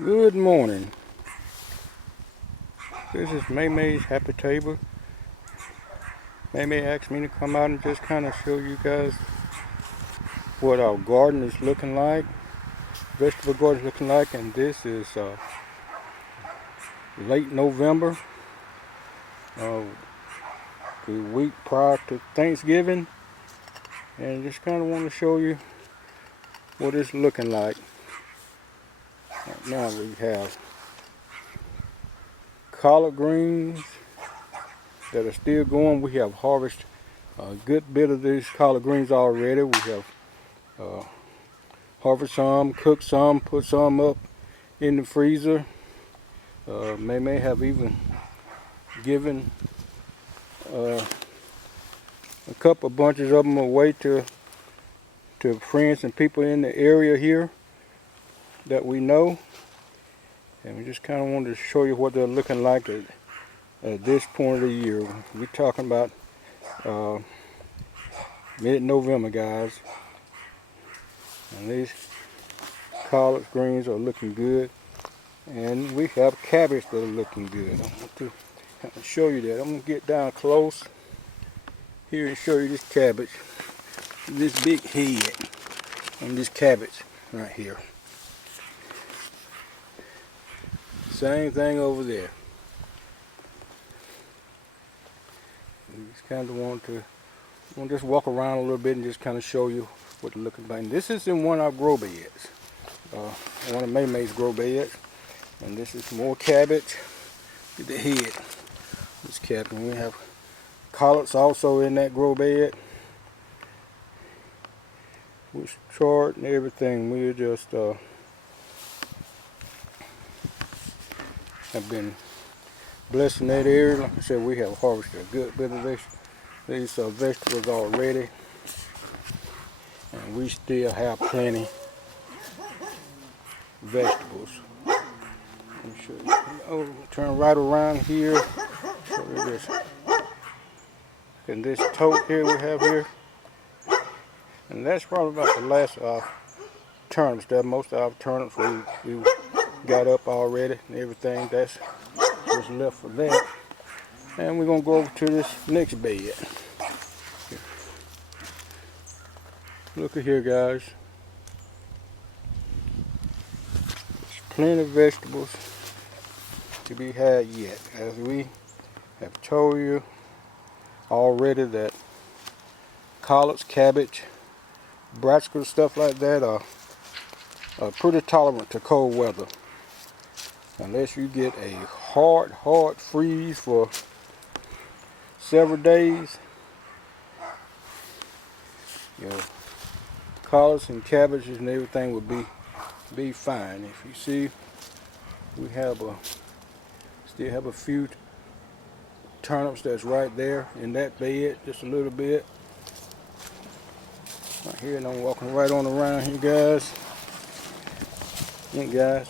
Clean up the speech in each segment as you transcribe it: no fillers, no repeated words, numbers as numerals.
Good morning. This is May's Happy Table. May asked me to come out and just kind of show you guys what our garden is looking like, vegetable garden is looking like, and this is late November, the week prior to Thanksgiving, and just kind of want to show you what it's looking like. Right now we have collard greens that are still going. We have harvested a good bit of these collard greens already. We have harvested some, cooked some, put some up in the freezer. May have even given a couple bunches of them away to friends and people in the area here that we know. And we just kind of wanted to show you what they're looking like at this point of the year. We're talking about mid-November, guys. And these collard greens are looking good. And we have cabbage that are looking good. I want to kind of show you that. I'm going to get down close here and show you this cabbage. This big head on this cabbage right here. Same thing over there. We just kind of want to just walk around a little bit and just kind of show you what it's looking like. And this is in one of our grow beds, one of May's grow beds. And this is more cabbage. Look at the head. This cabbage. And we have collards also in that grow bed. With chart and everything. We're just have been blessed in that area. Like I said, we have harvested a good bit of these vegetables already, and we still have plenty vegetables. Let me show you. Oh, turn right around here. Show you this. And this tote here we have here, and that's probably about the last turnips. That most of our turnips we got up already and everything. That's what's left for that. And we're gonna go over to this next bed. Here. Look at here, guys. There's plenty of vegetables to be had yet. As we have told you already that collards, cabbage, brassicas, stuff like that are pretty tolerant to cold weather. Unless you get a hard freeze for several days, your collards and cabbages and everything would be fine. If you see, we have still have a few turnips that's right there in that bed, just a little bit. Right here, and I'm walking right on around here, guys. And guys,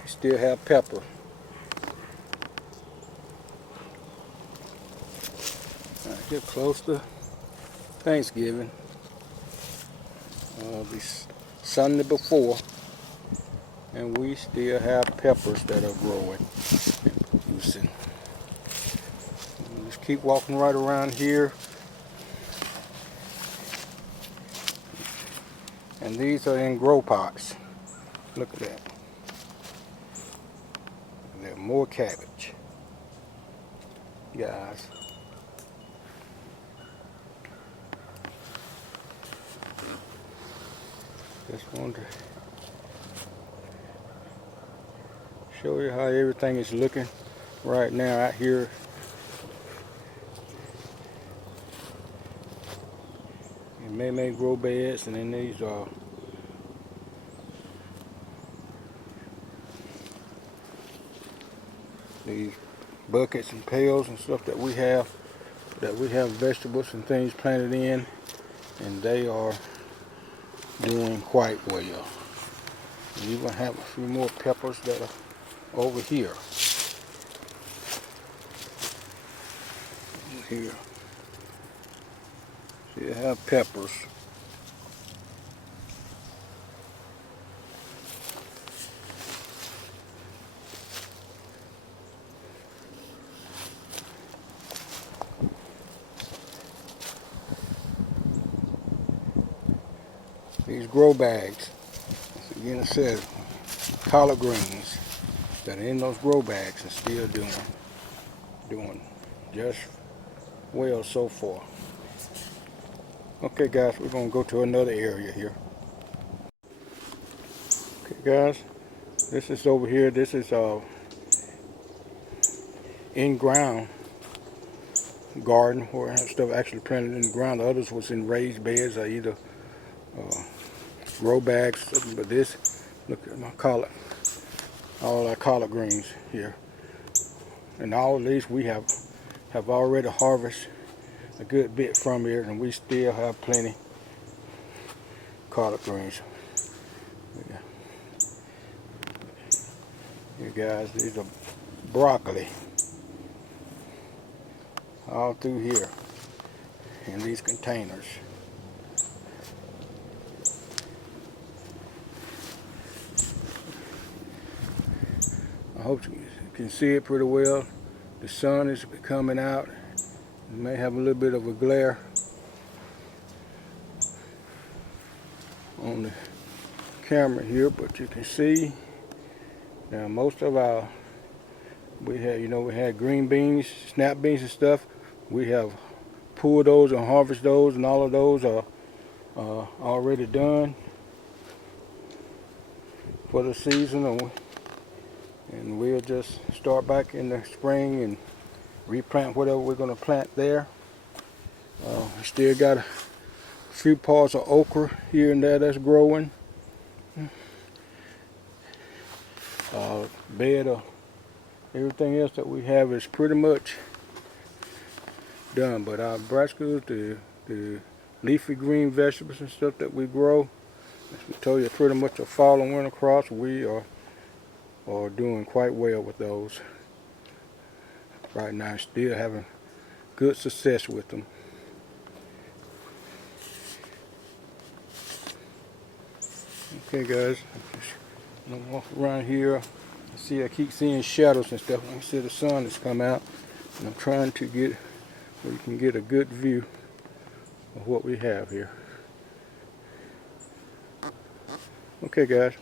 we still have pepper. Right here, close to Thanksgiving. The Sunday before, and we still have peppers that are growing and producing. Just keep walking right around here. And these are in grow pots. Look at that. And there's more cabbage, guys. Just wanted to show you how everything is looking right now out here. In May grow beds, and then these are these buckets and pails and stuff that we have vegetables and things planted in, and they are doing quite well. And you're gonna have a few more peppers that are over here. Here. So you have peppers. these grow bags. Again, it says collard greens that are in those grow bags and still doing just well so far. Okay guys, we're gonna go to another area here. Okay guys, this is over here. This is in ground garden where stuff actually planted in the ground. The others was in raised beds or either grow bags. But this, look at my collard, all our collard greens here, and all of these we have already harvested a good bit from here, and we still have plenty collard greens. You guys, these are broccoli all through here in these containers. I hope you can see it pretty well. The sun is coming out. It may have a little bit of a glare on the camera here, but you can see now most of our, we had green beans, snap beans and stuff. We have pulled those and harvest those, and all of those are already done for the season, and we'll just start back in the spring and replant whatever we're going to plant there. We still got a few parts of okra here and there that's growing. Bed of everything else that we have is pretty much done, but our brassicas, the leafy green vegetables and stuff that we grow, as we told you, pretty much a fall and winter crops. We are doing quite well with those right now, still having good success with them. Okay guys, I'm gonna walk around here. I keep seeing shadows and stuff. I see the sun has come out, and I'm trying to get where you can get a good view of what we have here. Okay guys.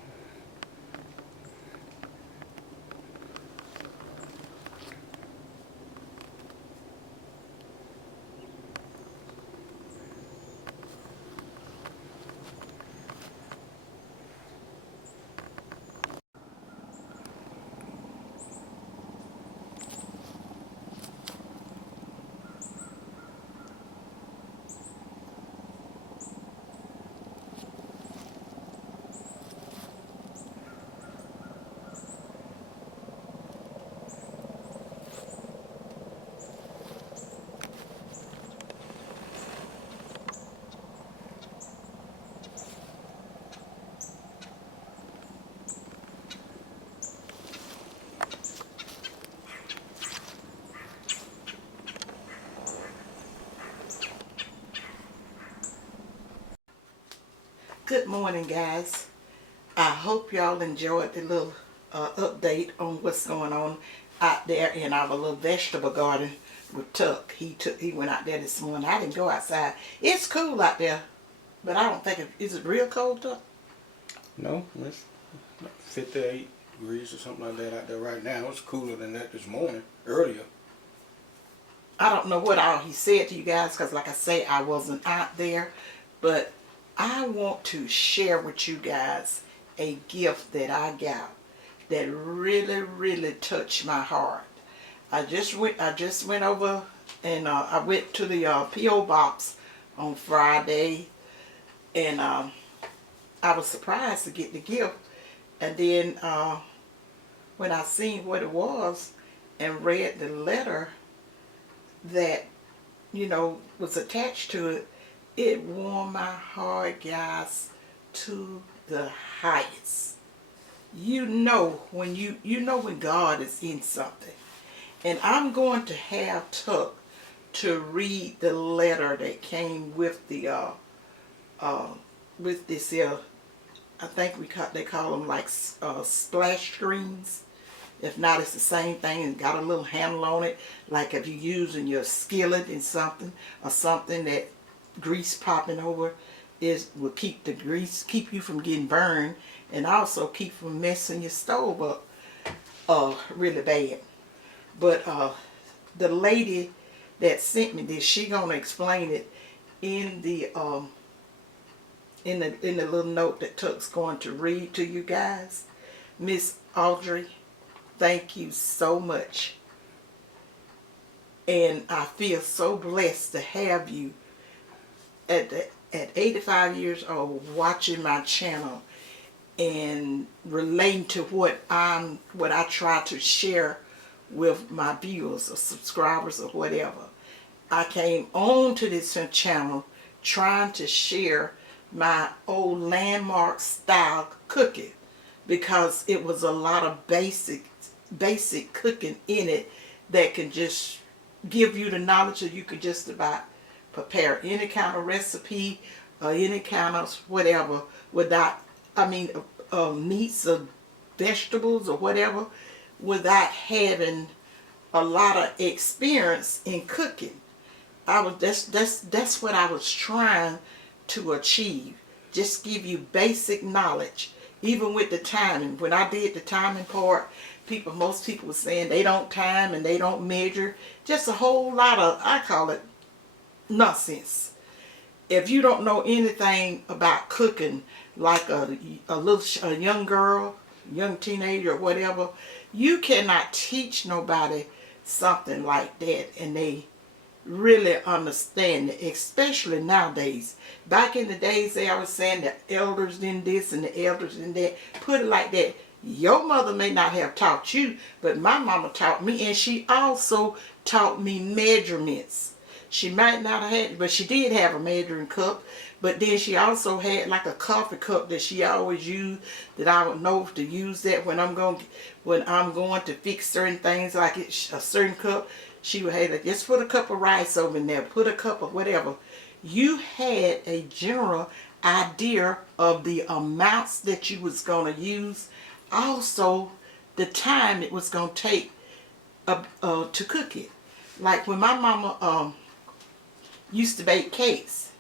Good morning, guys. I hope y'all enjoyed the little update on what's going on out there in our little vegetable garden with Tuck. He went out there this morning. I didn't go outside. It's cool out there, but I don't think is it real cold, Tuck? No, it's 58 degrees or something like that out there right now. It's cooler than that this morning, earlier. I don't know what all he said to you guys, because like I say, I wasn't out there, but I want to share with you guys a gift that I got that really touched my heart. I just went over and I went to the P.O. box on Friday, and I was surprised to get the gift. And then when I seen what it was and read the letter that was attached to it, it warmed my heart, guys, to the highest. You know when when God is in something. And I'm going to have Tuck to read the letter that came with the with this here. I think they call them like splash screens. If not, it's the same thing and got a little handle on it, like if you're using your skillet in something or something that grease popping over. It will keep the grease, keep you from getting burned, and also keep from messing your stove up really bad. But the lady that sent me this, she gonna explain it in the little note that Tuck's going to read to you guys. Miss Audrey, thank you so much. And I feel so blessed to have you at 85 years old watching my channel and relating to what I try to share with my viewers or subscribers or whatever. I came on to this channel trying to share my old landmark style cooking, because it was a lot of basic cooking in it that can just give you the knowledge that you could just about prepare any kind of recipe or any kind of whatever without, meats or vegetables or whatever, without having a lot of experience in cooking. That's what I was trying to achieve. Just give you basic knowledge. Even with the timing, when I did the timing part, most people were saying they don't time and they don't measure. Just a whole lot of, I call it nonsense. If you don't know anything about cooking, like a young girl, young teenager or whatever, you cannot teach nobody something like that and they really understand it, especially nowadays. Back in the days, they always saying the elders did this and the elders did that. Put it like that. Your mother may not have taught you, but my mama taught me, and she also taught me measurements. She might not have had, but she did have a measuring cup. But then she also had like a coffee cup that she always used, that I would know to use that when I'm going to fix certain things, like a certain cup. She would have like, just put a cup of rice over in there, put a cup of whatever. You had a general idea of the amounts that you was going to use. Also, the time it was going to take to cook it. Like when my mama used to bake cakes.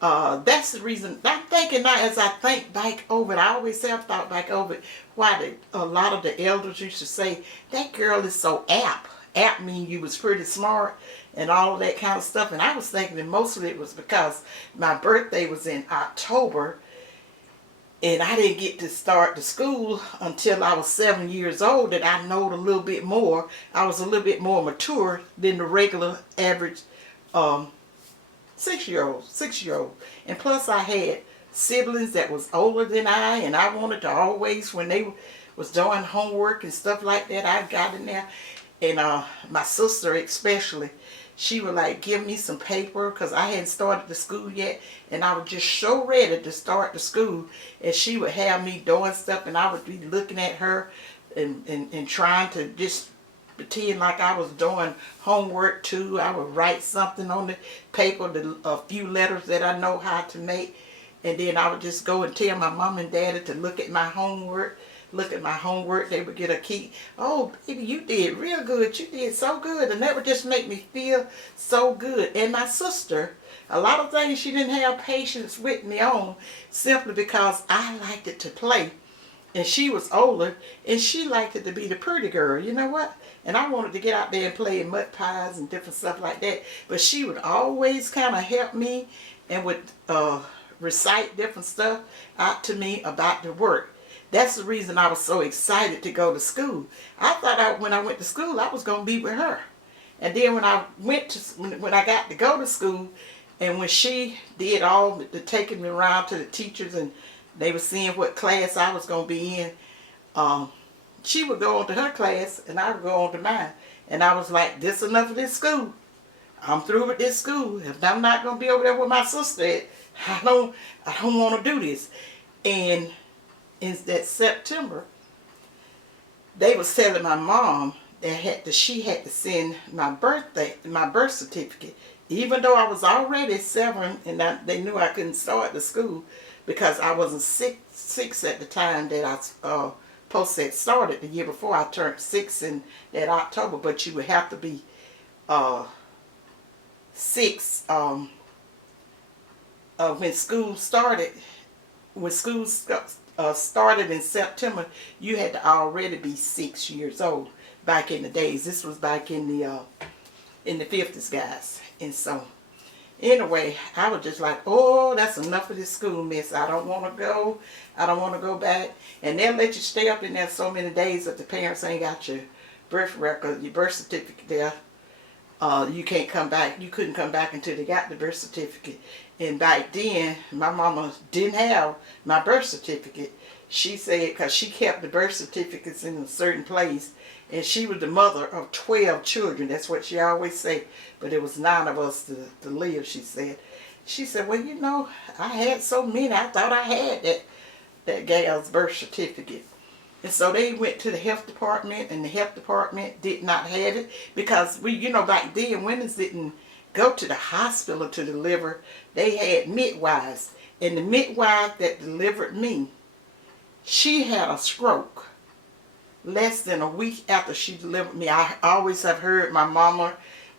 That's the reason. I'm thinking now, as I think back over it, I always have thought back over it, why a lot of the elders used to say, that girl is so apt. Apt mean you was pretty smart and all of that kind of stuff. And I was thinking that most of it was because my birthday was in October, and I didn't get to start the school until I was 7 years old, that I knowed a little bit more. I was a little bit more mature than the regular average 6-year-old. And plus I had siblings that was older than I, and I wanted to always, when they was doing homework and stuff like that, I got in there. And my sister especially, she would like give me some paper, because I hadn't started the school yet, and I was just so ready to start the school, and she would have me doing stuff, and I would be looking at her and trying to just pretend like I was doing homework too. I would write something on the paper, a few letters that I know how to make, and then I would just go and tell my mom and daddy to look at my homework. They would get a key. Oh, baby, you did real good. You did so good. And that would just make me feel so good. And my sister, a lot of things she didn't have patience with me on, simply because I liked it to play. And she was older, and she liked it to be the pretty girl. You know what? And I wanted to get out there and play in mud pies and different stuff like that. But she would always kind of help me and would recite different stuff out to me about the work. That's the reason I was so excited to go to school. I thought when I went to school, I was going to be with her. And then when I got to go to school, and when she did all the taking me around to the teachers, and they were seeing what class I was going to be in, she would go on to her class, and I would go on to mine. And I was like, this enough of this school. I'm through with this school. If I'm not going to be over there with my sister at, I don't want to do this. And in that September, they was telling my mom that she had to send my birth certificate, even though I was already 7, and they knew I couldn't start the school because I wasn't 6 at the time that I supposed to have started the year before. I turned 6 in that October, but you would have to be 6 when school started, started in September, you had to already be 6 years old back in the days. This was back in the 50s, guys. And so, anyway, I was just like, oh, that's enough of this school mess. I don't want to go. I don't want to go back. And they'll let you stay up in there so many days that the parents ain't got your birth record, your birth certificate there. You can't come back. You couldn't come back until they got the birth certificate. And back then, my mama didn't have my birth certificate. She said, because she kept the birth certificates in a certain place, and she was the mother of 12 children. That's what she always said. But it was 9 of us to live, she said. She said, well, you know, I had so many, I thought I had that gal's birth certificate. And so they went to the health department, and the health department did not have it, because back then, women didn't go to the hospital to deliver. They had midwives, and the midwife that delivered me, she had a stroke less than a week after she delivered me. I always have heard my mama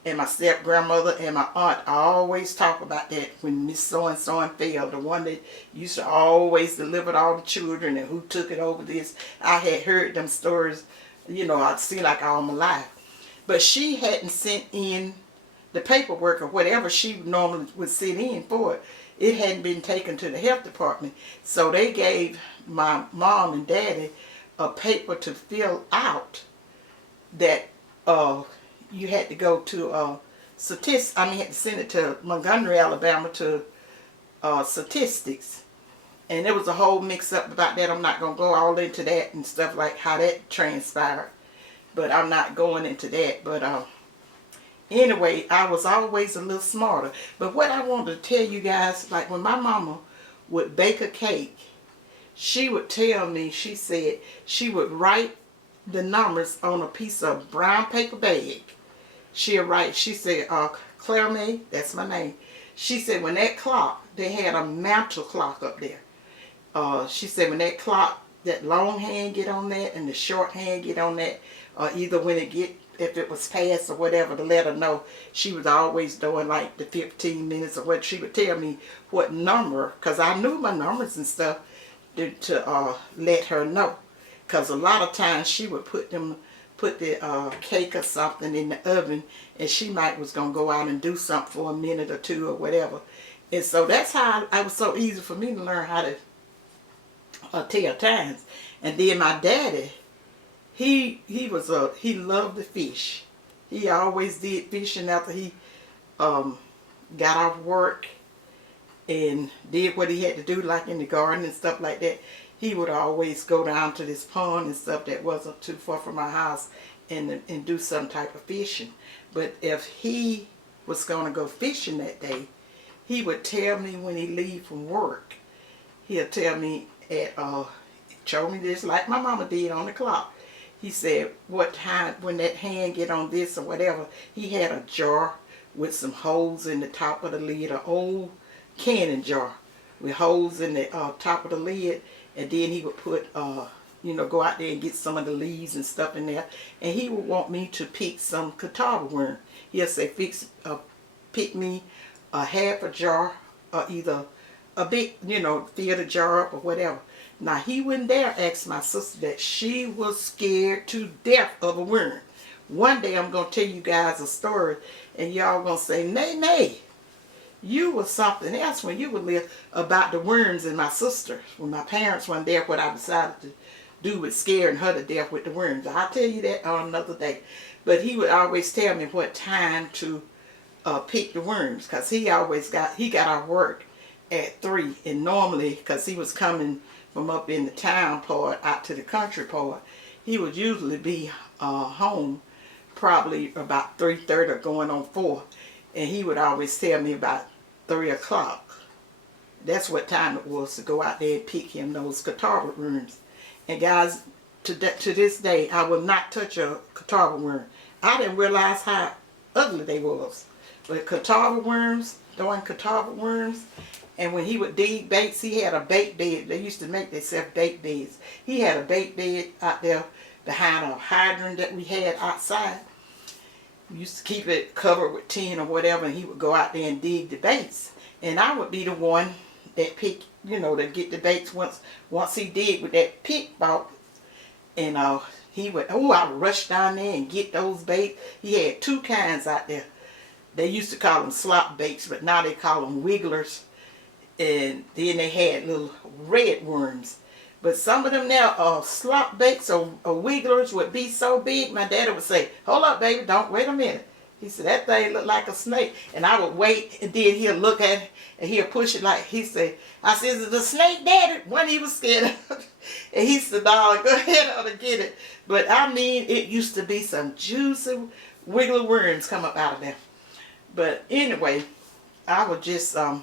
and my step-grandmother and my aunt always talk about that when Miss So-and-so fell, the one that used to always deliver all the children and who took it over this. I had heard them stories, I'd seen like all my life. But she hadn't sent in the paperwork or whatever she normally would send in for it. It hadn't been taken to the health department. So they gave my mom and daddy a paper to fill out that you had to go to statistics. I mean, had to send it to Montgomery, Alabama, to statistics. And there was a whole mix-up about that. I'm not going to go all into that and stuff like how that transpired. But I'm not going into that. But anyway, I was always a little smarter. But what I wanted to tell you guys, like when my mama would bake a cake, she would tell me, she said, she would write the numbers on a piece of brown paper bag. She'd write, she said, Claire May, that's my name. She said when that clock, they had a mantle clock up there. She said when that clock, that long hand get on that and the short hand get on that, either when it get, if it was past or whatever, to let her know. She was always doing like the 15 minutes or what. She would tell me what number, because I knew my numbers and stuff, to let her know. Because a lot of times she would put the cake or something in the oven, and she might was going to go out and do something for a minute or two or whatever. And so that's how it was so easy for me to learn how to tell times. And then my daddy, he loved to fish. He always did fishing after he got off work and did what he had to do, like in the garden and stuff like that. He would always go down to this pond and stuff that wasn't too far from my house and do some type of fishing. But if he was going to go fishing that day, he would tell me when he leave from work. He'll tell me show me this like my mama did on the clock. He said what time, when that hand get on this or whatever. He had a jar with some holes in the top of the lid, an old canning jar with holes in the top of the lid, and then he would put go out there and get some of the leaves and stuff in there, and he would want me to pick some catawba worm. He'll say pick me a half a jar or either a big, fill the jar up or whatever. Now he wouldn't dare ask my sister that. She was scared to death of a worm. One day I'm going to tell you guys a story and y'all going to say, nay, you was something else when you would live, about the worms. And my sister, when my parents weren't there, what I decided to do was scaring her to death with the worms. I'll tell you that on another day. But he would always tell me what time to pick the worms, because he got our work at 3, and normally, because he was coming from up in the town part out to the country part, he would usually be home probably about 3:30 or going on 4, and he would always tell me about 3 o'clock. That's what time it was to go out there and pick him those catawba worms. And guys, to this day, I will not touch a catawba worm. I didn't realize how ugly they was. But catawba worms, throwing catawba worms, and when he would dig baits, he had a bait bed. They used to make themselves bait beds. He had a bait bed out there behind a hydrant that we had outside. We used to keep it covered with tin or whatever, and he would go out there and dig the baits. And I would be the one that pick, you know, to get the baits once he did with that pick boat. And he would, oh, I would rush down there and get those baits. He had two kinds out there. They used to call them slop baits, but now they call them wigglers. And then they had little red worms. But some of them now slop baits or wigglers would be so big, my daddy would say, hold up, baby, don't, wait a minute. He said, that thing looked like a snake. And I would wait, and then he'll look at it, and he'll push it like, he said, I said, is it a snake, Daddy? When he was scared of. And he said, no, go ahead on and get it. But I mean, it used to be some juicy wiggly worms come up out of there. But anyway, I would just, I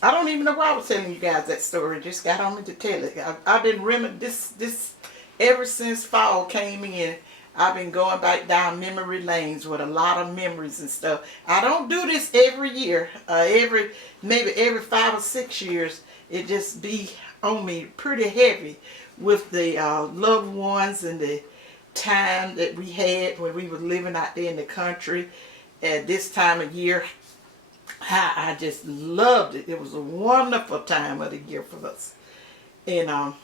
don't even know why I was telling you guys that story. Just got on me to tell it. I've been remembering this ever since fall came in. I've been going back down memory lanes with a lot of memories and stuff. I don't do this every year. Maybe every 5 or 6 years. It just be on me pretty heavy with the loved ones and the time that we had when we were living out there in the country at this time of year. I just loved it. It was a wonderful time of the year for us. And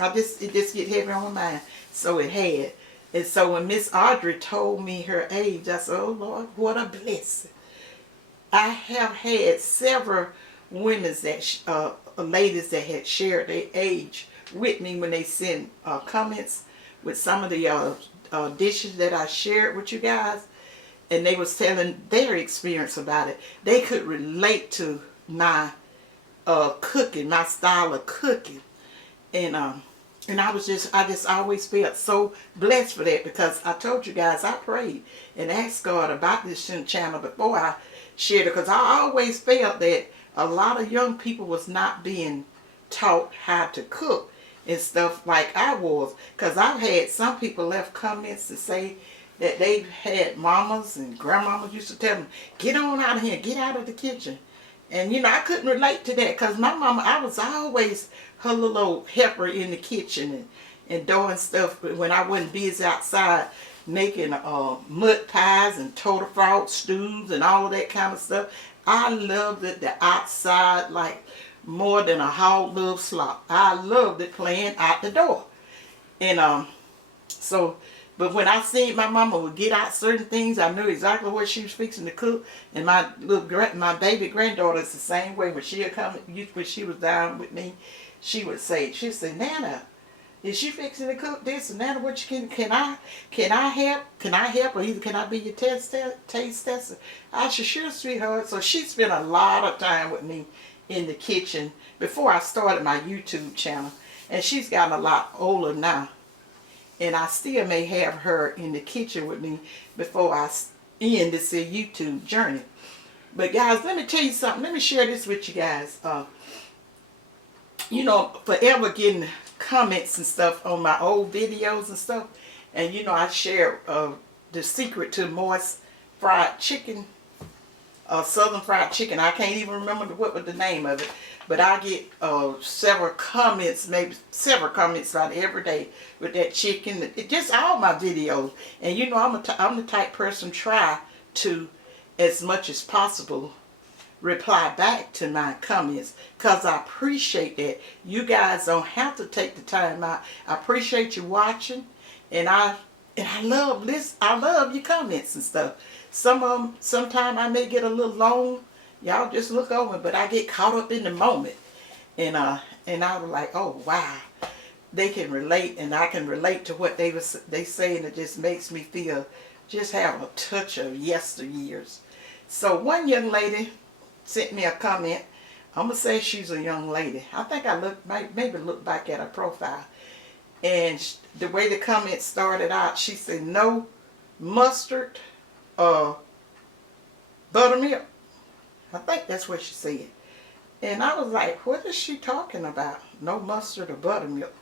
it just get heavy on my mind. So it had. And so when Miss Audrey told me her age, I said, oh Lord, what a blessing. I have had several women that, ladies that had shared their age with me when they sent comments with some of the dishes that I shared with you guys. And they was telling their experience about it. They could relate to my cooking, my style of cooking. And I just always felt so blessed for that, because I told you guys I prayed and asked God about this channel before I shared it, because I always felt that a lot of young people was not being taught how to cook and stuff like I was. Because I've had some people left comments to say that they've had mamas and grandmamas used to tell them, get on out of here, get out of the kitchen. And you know, I couldn't relate to that, because my mama, I was always her little old helper in the kitchen and doing stuff when I wasn't busy outside making mud pies and total frog stews and all of that kind of stuff. I loved it, the outside, like more than a hog loves slop. I loved it playing out the door. And but when I seen my mama would get out certain things, I knew exactly what she was fixing to cook. And my baby granddaughter is the same way. When she'd come, when she was down with me, she'd say, Nana, is she fixing to cook this? And Nana, what can I help? Can I help? Or either can I be your taste tester? I said, sure, sweetheart. So she spent a lot of time with me in the kitchen before I started my YouTube channel. And she's gotten a lot older now. And I still may have her in the kitchen with me before I end this YouTube journey. But guys, let me tell you something. Let me share this with you guys. You know, forever getting comments and stuff on my old videos and stuff. And you know, I share the secret to moist fried chicken. Southern fried chicken. I can't even remember what was the name of it. But I get several comments, maybe several comments about every day with that chicken. Just all my videos. And you know, I'm the type person try to, as much as possible, reply back to my comments, because I appreciate that. You guys don't have to take the time out. I appreciate you watching, and I love this. I love your comments and stuff. Some of them, sometimes I may get a little long. Y'all just look over, but I get caught up in the moment, and I was like, oh wow, they can relate, and I can relate to what they say, and it just makes me feel, just have a touch of yesteryears. So one young lady sent me a comment. I'm gonna say she's a young lady. I think I maybe look back at her profile, and the way the comment started out, she said no mustard, buttermilk. I think that's what she said. And I was like, what is she talking about? No mustard or buttermilk.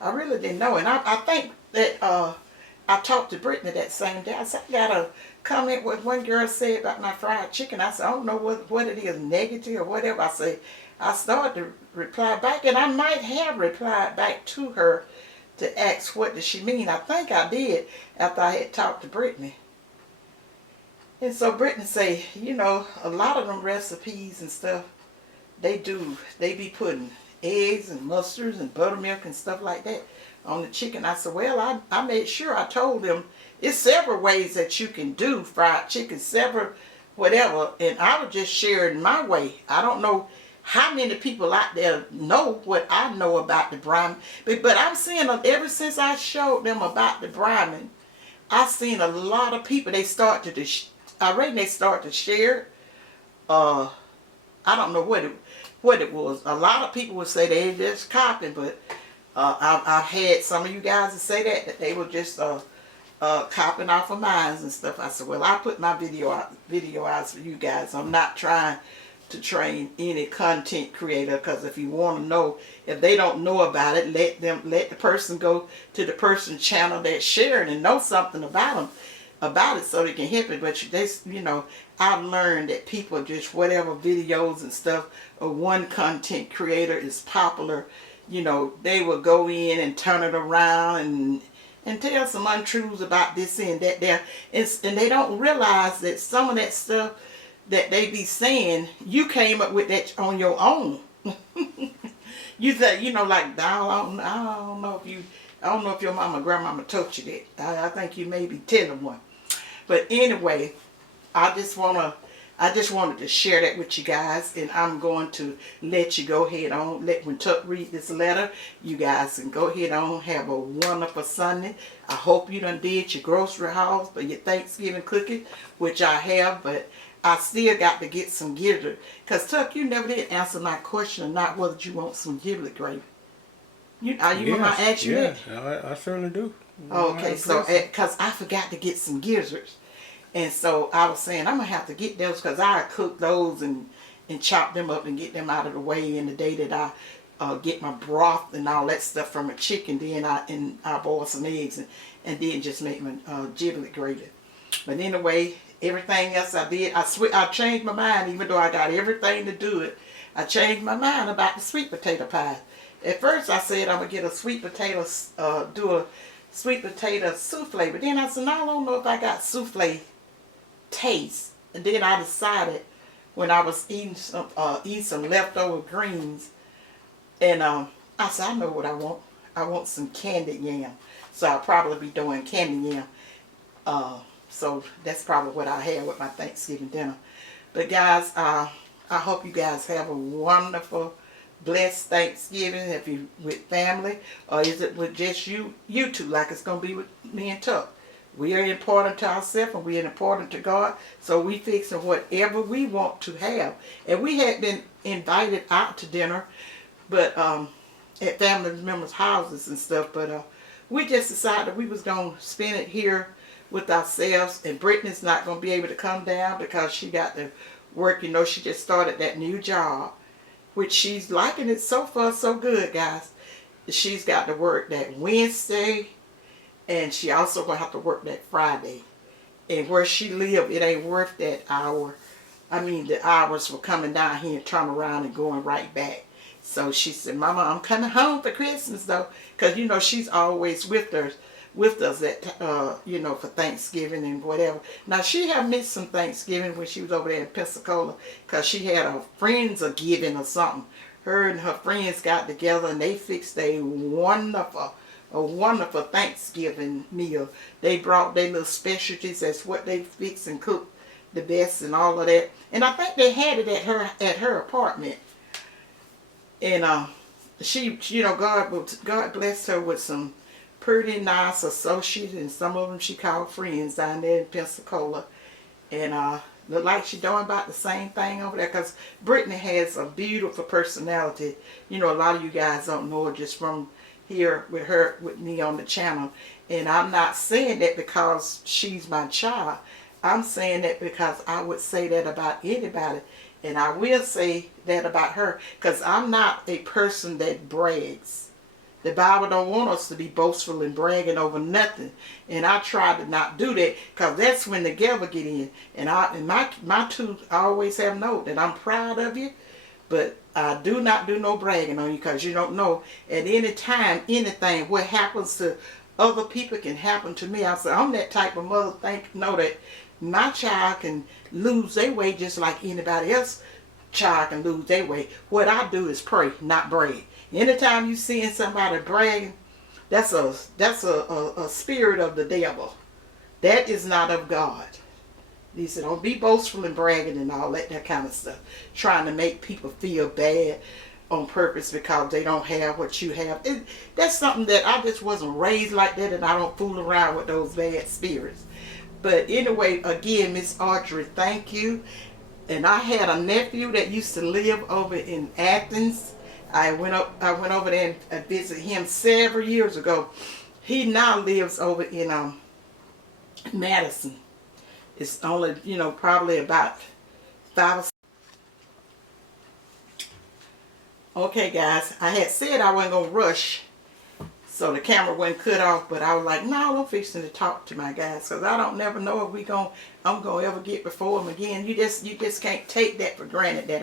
I really didn't know. And I think that I talked to Brittany that same day. I said, I got a comment what one girl said about my fried chicken. I said, I don't know what it is, negative or whatever. I said, I started to reply back, and I might have replied back to her to ask what does she mean. I think I did after I had talked to Brittany. And so Brittany say, you know, a lot of them recipes and stuff, they be putting eggs and mustards and buttermilk and stuff like that on the chicken. I said, well, I made sure I told them it's several ways that you can do fried chicken, several whatever, and I was just sharing my way. I don't know how many people out there know what I know about the brine, but I'm seeing ever since I showed them about the brine, I've seen a lot of people, they start to, I reckon they start to share. I don't know what it was. A lot of people would say they just copying, but I've had some of you guys to say that they were just copying off of mine and stuff. I said, well, I put my video out for you guys. I'm not trying to train any content creator, because if you want to know, if they don't know about it, let the person go to the person's channel that's sharing and know something about it, so they can help it. But you know, I've learned that people just whatever videos and stuff of one content creator is popular, you know, they will go in and turn it around and tell some untruths about this and that there, and they don't realize that some of that stuff that they be saying, you came up with that on your own. You said, you know, like, I don't know if your mama or grandmama taught you that. I think you may be telling one. But anyway, I just wanted to share that with you guys, and I'm going to let you go ahead on. When Tuck read this letter, you guys can go ahead on. Have a wonderful Sunday. I hope you done did your grocery hauls for your Thanksgiving cooking, which I have, but I still got to get some gizzard. Because Tuck, you never did answer my question, not whether you want some giblet gravy. Are you going to ask you that? Yeah, I certainly do. Okay, so because I forgot to get some gizzards. And so I was saying I'm going to have to get those, because I cook those and chop them up and get them out of the way in the day that I get my broth and all that stuff from a chicken. Then I boil some eggs and then just make my giblet gravy. But anyway, everything else I did, I changed my mind, even though I got everything to do it. I changed my mind about the sweet potato pie. At first I said I'm going to get a sweet potato, do a sweet potato souffle. But then I said, no, I don't know if I got souffle taste. And then I decided, when I was eating some leftover greens, and I said, I know what I want. I want some candied yam. So I'll probably be doing candied yam. So that's probably what I had with my Thanksgiving dinner. But guys, I hope you guys have a wonderful, blessed Thanksgiving. If you with family, or is it with just you two, like it's gonna be with me and Tuck. We are important to ourselves, and we are important to God. So we fixing whatever we want to have. And we had been invited out to dinner, but at family members' houses and stuff. But we just decided we was gonna spend it here with ourselves. And Brittany's not gonna be able to come down because she got to work. You know, she just started that new job, which she's liking it so far so good, guys. She's got to work that Wednesday, and she also gonna have to work that Friday. And where she live, it ain't worth that hour. I mean, the hours for coming down here and turn around and going right back. So she said, Mama, I'm coming home for Christmas though, because you know she's always with us at you know, for Thanksgiving and whatever. Now she have missed some Thanksgiving when she was over there in Pensacola, because she had her friends a giving or something. Her and her friends got together and they fixed a wonderful Thanksgiving meal. They brought their little specialties. That's what they fix and cook the best and all of that. And I think they had it at her apartment. And she, you know, God blessed her with some pretty nice associates, and some of them she called friends down there in Pensacola. And look like she's doing about the same thing over there, because Brittany has a beautiful personality. You know, a lot of you guys don't know her just from here with me on the channel. And I'm not saying that because she's my child. I'm saying that because I would say that about anybody. And I will say that about her, because I'm not a person that brags. The Bible don't want us to be boastful and bragging over nothing. And I try to not do that, because that's when the devil get in. And my two always have known that I'm proud of you, but I do not do no bragging on you, because you don't know at any time, anything, what happens to other people can happen to me. I said, I'm that type of mother, know that my child can lose their weight just like anybody else child can lose their weight. What I do is pray, not brag. Anytime you seeing somebody bragging, that's a spirit of the devil. That is not of God. He said, don't be boastful and bragging and all that kind of stuff. Trying to make people feel bad on purpose because they don't have what you have. That's something that I just wasn't raised like that, and I don't fool around with those bad spirits. But anyway, again, Miss Audrey, thank you. And I had a nephew that used to live over in Athens. I went over there and visited him several years ago. He now lives over in Madison. It's only, probably about 5 or 6. Okay, guys, I had said I wasn't going to rush so the camera wasn't cut off, but I was like, no, I'm fixing to talk to my guys because I don't never know if I'm going to ever get before them again. You just can't take that for granted that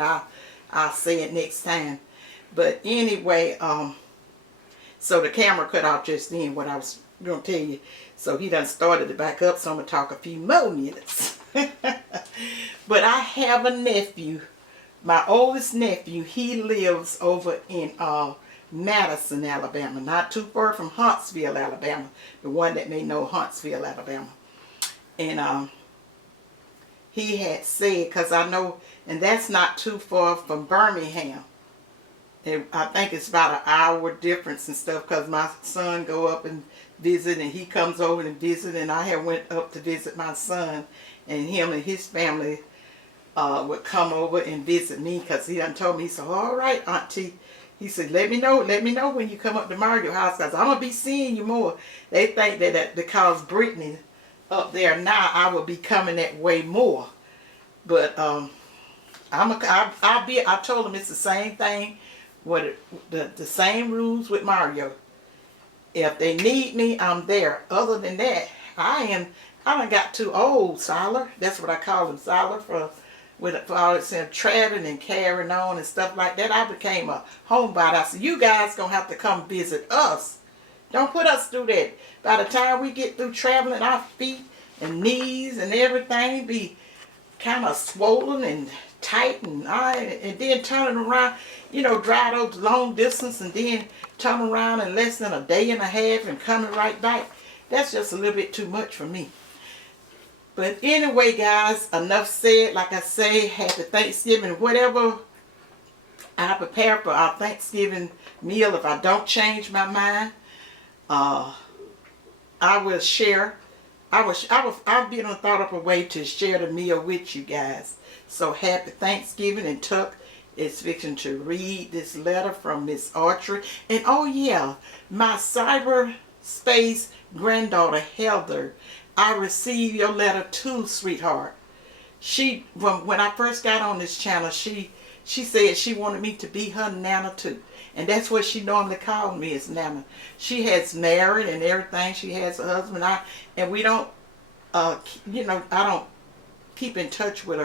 I'll say it next time. But anyway, so the camera cut off just then what I was going to tell you. So he done started to back up, so I'm going to talk a few more minutes. But I have a nephew, my oldest nephew. He lives over in Madison, Alabama, not too far from Huntsville, Alabama, the one that may know Huntsville, Alabama. And he had said, because I know, and that's not too far from Birmingham. And I think it's about an hour difference and stuff, because my son go up and visit, and he comes over and visit, and I had went up to visit my son, and him and his family would come over and visit me, because he done told me, he said, all right, Auntie. He said, let me know when you come up to Mario house, because I'm going to be seeing you more. They think that because Brittany up there now, I will be coming that way more. But I told him it's the same thing, the same rules with Mario. If they need me, I'm there. Other than that, I done got too old, Siler. That's what I call him, Siler, for all this traveling and carrying on and stuff like that. I became a homebody. I said, you guys gonna have to come visit us. Don't put us through that. By the time we get through traveling, our feet and knees and everything be kind of swollen and tight, and then turning around, drive those long distance and then turn around in less than a day and a half and coming right back. That's just a little bit too much for me. But anyway, guys, enough said. Like I say, happy Thanksgiving. Whatever I prepare for our Thanksgiving meal, if I don't change my mind, I will share. I'll be on thought up a way to share the meal with you guys. So happy Thanksgiving, and Tuck is fixing to read this letter from Miss Audrey. And oh yeah, my cyberspace granddaughter Heather, I received your letter too, sweetheart. When I first got on this channel, she said she wanted me to be her Nana too. And that's what she normally called me, is Nana. She has married and everything. She has a husband. And we don't, I don't keep in touch with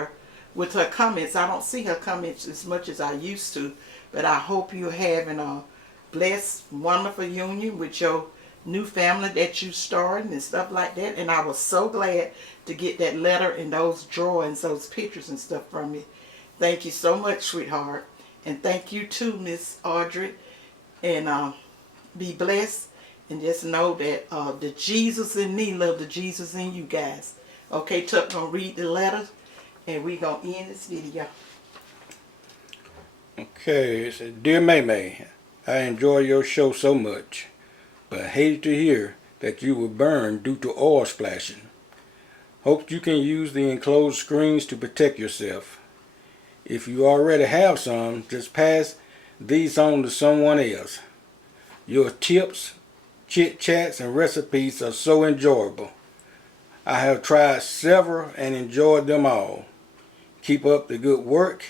her comments. I don't see her comments as much as I used to. But I hope you're having a blessed, wonderful union with your new family that you started and stuff like that. And I was so glad to get that letter and those drawings, those pictures and stuff from you. Thank you so much, sweetheart. And thank you too, Miss Audrey. And be blessed. And just know that the Jesus in me love the Jesus in you guys. Okay, Tuck gonna read the letter, and we gonna end this video. Okay, it says, Dear May, I enjoy your show so much, but I hated to hear that you were burned due to oil splashing. Hope you can use the enclosed screens to protect yourself. If you already have some, just pass these on to someone else. Your tips, chit-chats, and recipes are so enjoyable. I have tried several and enjoyed them all. Keep up the good work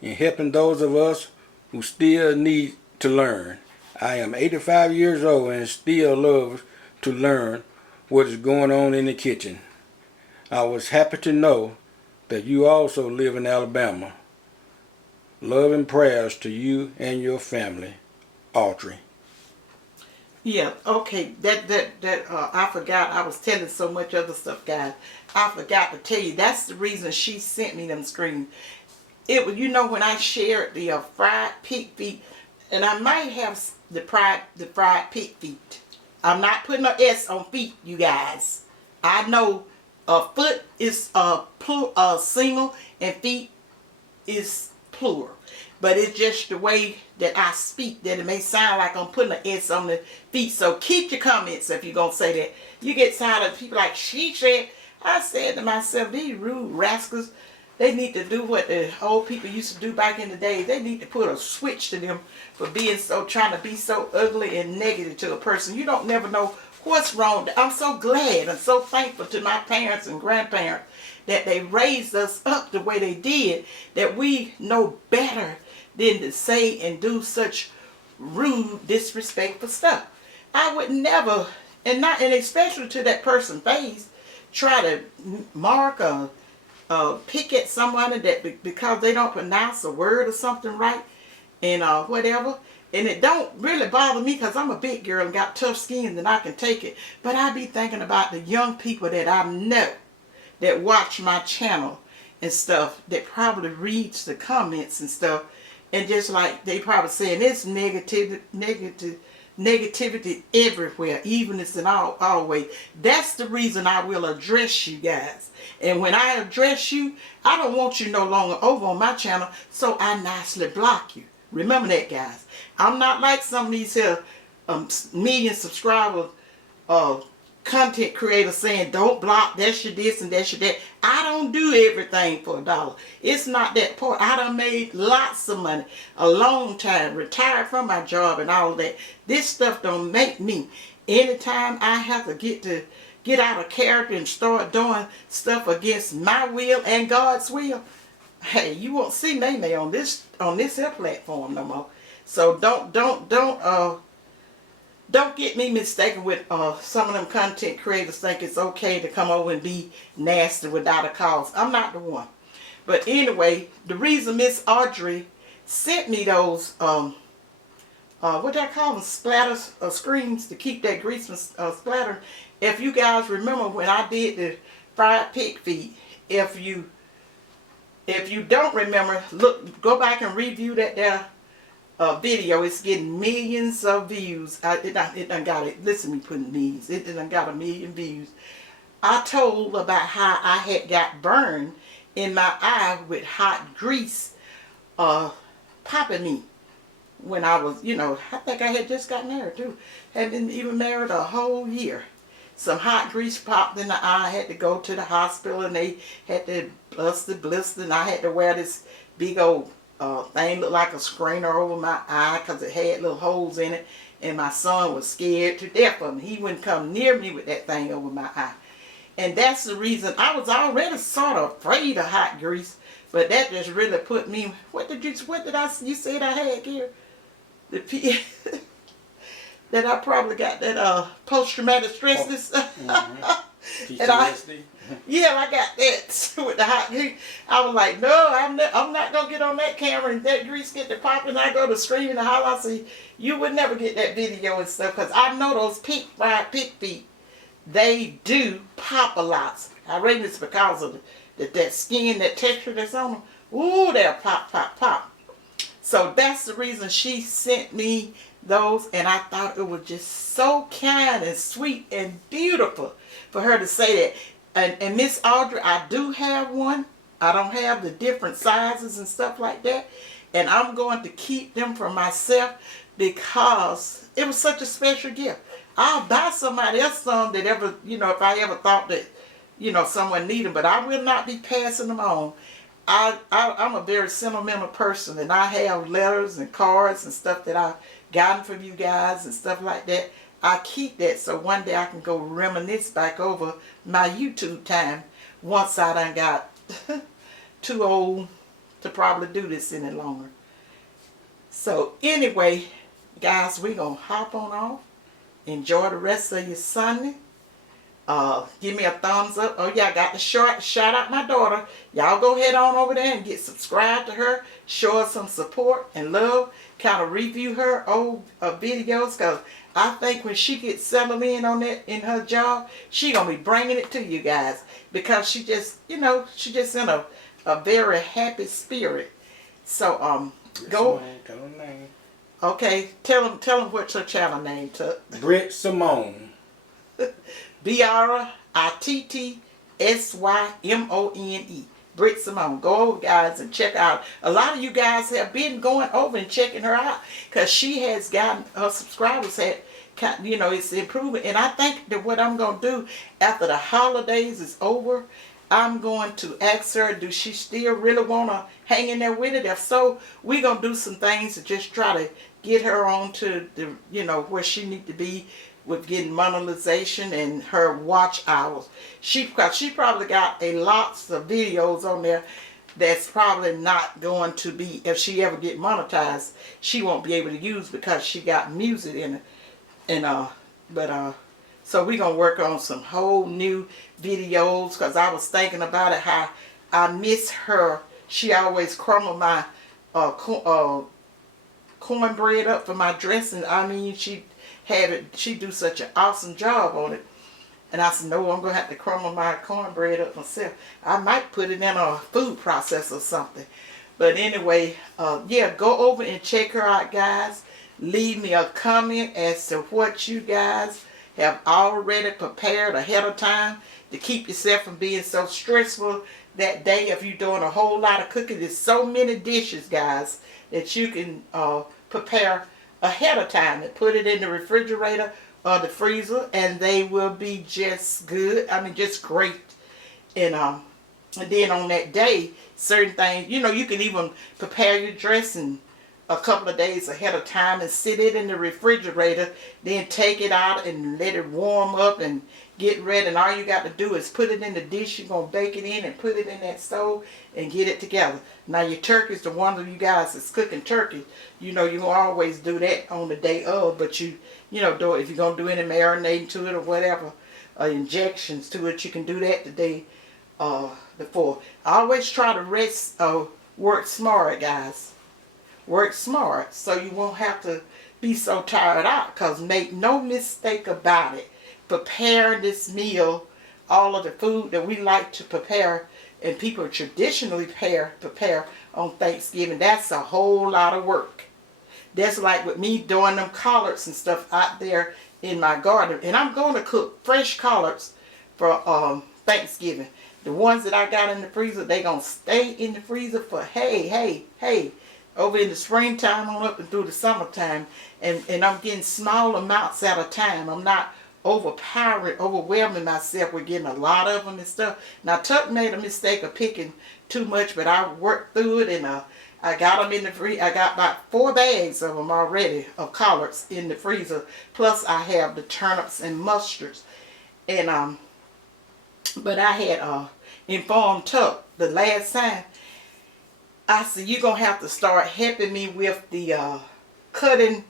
in helping those of us who still need to learn. I am 85 years old and still love to learn what is going on in the kitchen. I was happy to know that you also live in Alabama. Love and prayers to you and your family, Audrey. Yeah, okay. I forgot. I was telling so much other stuff, guys. I forgot to tell you. That's the reason she sent me them screens. It was, when I shared the fried pig feet, and I might have the fried pig feet. I'm not putting an S on feet, you guys. I know a foot is single and feet is plural. But it's just the way that I speak that it may sound like I'm putting an S on the feet. So keep your comments if you're going to say that. You get tired of people like she said. I said to myself, these rude rascals, they need to do what the old people used to do back in the day. They need to put a switch to them for trying to be so ugly and negative to a person. You don't never know what's wrong. I'm so glad and so thankful to my parents and grandparents that they raised us up the way they did, that we know better than to say and do such rude, disrespectful stuff. I would never, and especially to that person's face, try to mark or pick at someone that because they don't pronounce a word or something right, and whatever. And it don't really bother me because I'm a big girl and got tough skin and I can take it. But I be thinking about the young people that I know that watch my channel and stuff, that probably reads the comments and stuff, and just like they probably saying it's negativity everywhere, even it's in all way. That's the reason I will address you guys. And when I address you, I don't want you no longer over on my channel, so I nicely block you. Remember that, guys. I'm not like some of these here million subscribers content creators saying don't block, that's your this and that's your that. I don't do everything for $1. It's not that part. I done made lots of money a long time, retired from my job and all that. This stuff don't make me. Anytime I have to get out of character and start doing stuff against my will and God's will, hey, you won't see Nene on this here platform no more. So don't get me mistaken with some of them content creators think it's okay to come over and be nasty without a cause. I'm not the one. But anyway, the reason Miss Audrey sent me those what do I call them, splatters screens to keep that grease from splattering. If you guys remember when I did the fried pig feet, if you don't remember, go back and review that there video. It's getting millions of views. It done got it. Listen to me putting millions. It done got 1 million views. I told about how I had got burned in my eye with hot grease popping me when I was, I think I had just got married too. Hadn't even married a whole year. Some hot grease popped in the eye. I had to go to the hospital and they had to blister, and I had to wear this big old thing looked like a screener over my eye because it had little holes in it, and my son was scared to death of me. He wouldn't come near me with that thing over my eye. And that's the reason I was already sort of afraid of hot grease, but that just really put me. You said I had here? That I probably got that post-traumatic stress PTSD. Yeah, I got that with the hot grease. I was like, no, I'm not going to get on that camera and that grease get to popping. I go to screaming and holler. I say, you would never get that video and stuff because I know those fried pig feet, they do pop a lot. I reckon it's because of that skin, that texture that's on them. Ooh, they'll pop, pop, pop. So that's the reason she sent me those, and I thought it was just so kind and sweet and beautiful for her to say that. And Miss Audrey, I do have one. I don't have the different sizes and stuff like that. And I'm going to keep them for myself because it was such a special gift. I'll buy somebody else some that ever, if I ever thought that, someone needed them. But I will not be passing them on. I'm a very sentimental person, and I have letters and cards and stuff that I've gotten from you guys and stuff like that. I keep that so one day I can go reminisce back over my YouTube time once I done got too old to probably do this any longer. So anyway, guys, we're going to hop on off. Enjoy the rest of your Sunday. Give me a thumbs up. Oh yeah, I got to shout out my daughter. Y'all go head on over there and get subscribed to her. Show her some support and love. Kind of review her old videos, because I think when she gets settled in on that in her job, she gonna be bringing it to you guys, because she just, she just in a very happy spirit. So go. Tell her name. Okay, tell them what's her channel name, Tuck. Britt Simone. BRITTSYMONE. Britt Simone. Go over, guys, and check out. A lot of you guys have been going over and checking her out, because she has gotten, her subscribers had, it's improving. And I think that what I'm going to do after the holidays is over, I'm going to ask her, do she still really want to hang in there with it? If so, we're going to do some things to just try to get her on to the, where she need to be with getting monetization and her watch hours. She probably got lots of videos on there that's probably not going to be, if she ever get monetized, she won't be able to use, because she got music in it. And so we're gonna work on some whole new videos, because I was thinking about it, how I miss her. She always crumbled my cornbread up for my dressing. I mean, she do such an awesome job on it. And I said, no, I'm gonna have to crumble my cornbread up myself. I might put it in a food processor or something. But anyway, yeah, go over and check her out, guys. Leave me a comment as to what you guys have already prepared ahead of time to keep yourself from being so stressful that day. If you're doing a whole lot of cooking, there's so many dishes, guys, that you can prepare ahead of time and put it in the refrigerator or the freezer, and they will be just good. I mean, just great. And then on that day, certain things, you can even prepare your dressing a couple of days ahead of time and sit it in the refrigerator, then take it out and let it warm up and get ready. And all you got to do is put it in the dish you're going to bake it in, and put it in that stove and get it together. Now your turkeys, the ones of you guys that's cooking turkey, you always do that on the day of, but do it if you're going to do any marinating to it or whatever, injections to it, you can do that the day before. I always try to work smart, guys. Work smart so you won't have to be so tired out, because make no mistake about it, preparing this meal, all of the food that we like to prepare and people traditionally prepare on Thanksgiving, that's a whole lot of work. That's like with me doing them collards and stuff out there in my garden. And I'm going to cook fresh collards for Thanksgiving. The ones that I got in the freezer, they going to stay in the freezer for, hey, over in the springtime on up and through the summertime. And I'm getting small amounts at a time. I'm not overwhelming myself with getting a lot of them and stuff. Now, Tuck made a mistake of picking too much, but I worked through it, and I got them in the freezer. I got about 4 bags of them already, of collards in the freezer. Plus, I have the turnips and mustards. And but I had informed Tuck the last time. I said, you're going to have to start helping me with the cutting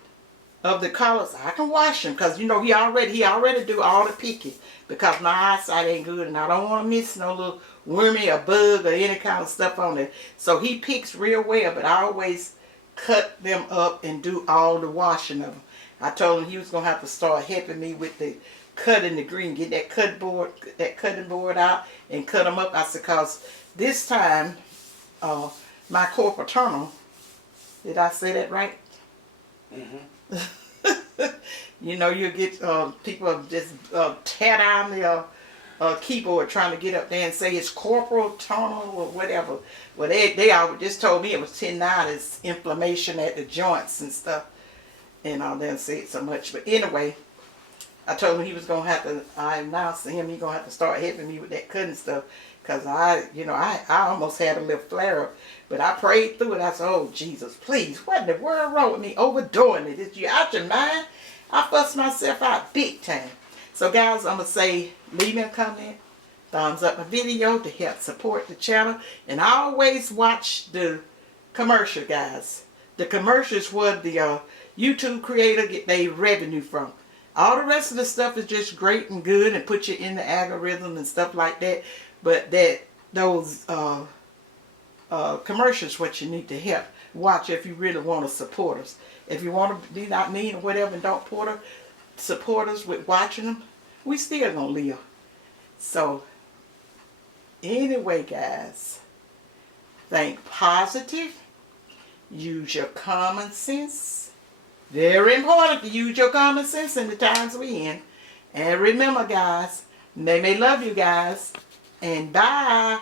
of the collards. I can wash them, because, he already do all the picking, because my eyesight ain't good, and I don't want to miss no little wormy or bug or any kind of stuff on there. So he picks real well, but I always cut them up and do all the washing of them. I told him he was going to have to start helping me with the cutting the green, get that cutting board out and cut them up. I said, because this time, my corporal paternal, did I say that right? Mm-hmm. You get people just tear down the keyboard trying to get up there and say it's corporal tunnel or whatever. Well, they always just told me it was tendinitis, inflammation at the joints and stuff. And I didn't say it so much. But anyway, I told him he was going to have to, I announced to him he's going to have to start helping me with that cutting stuff. Because I almost had a little flare up. But I prayed through it. I said, oh, Jesus, please, what in the world wrong with me overdoing it? Is you out your mind? I fussed myself out big time. So, guys, I'm going to say, leave me a comment, thumbs up my video to help support the channel. And I always watch the commercial, guys. The commercials where the YouTube creator get their revenue from. All the rest of the stuff is just great and good and put you in the algorithm and stuff like that. But those commercials, what you need to help watch if you really want to support us. If you want to be not mean or whatever and don't support us with watching them, we still gonna live. So anyway, guys, think positive. Use your common sense. Very important to use your common sense in the times we in. And remember, guys, may love you guys. And bye.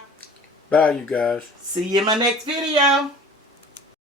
Bye, you guys. See you in my next video.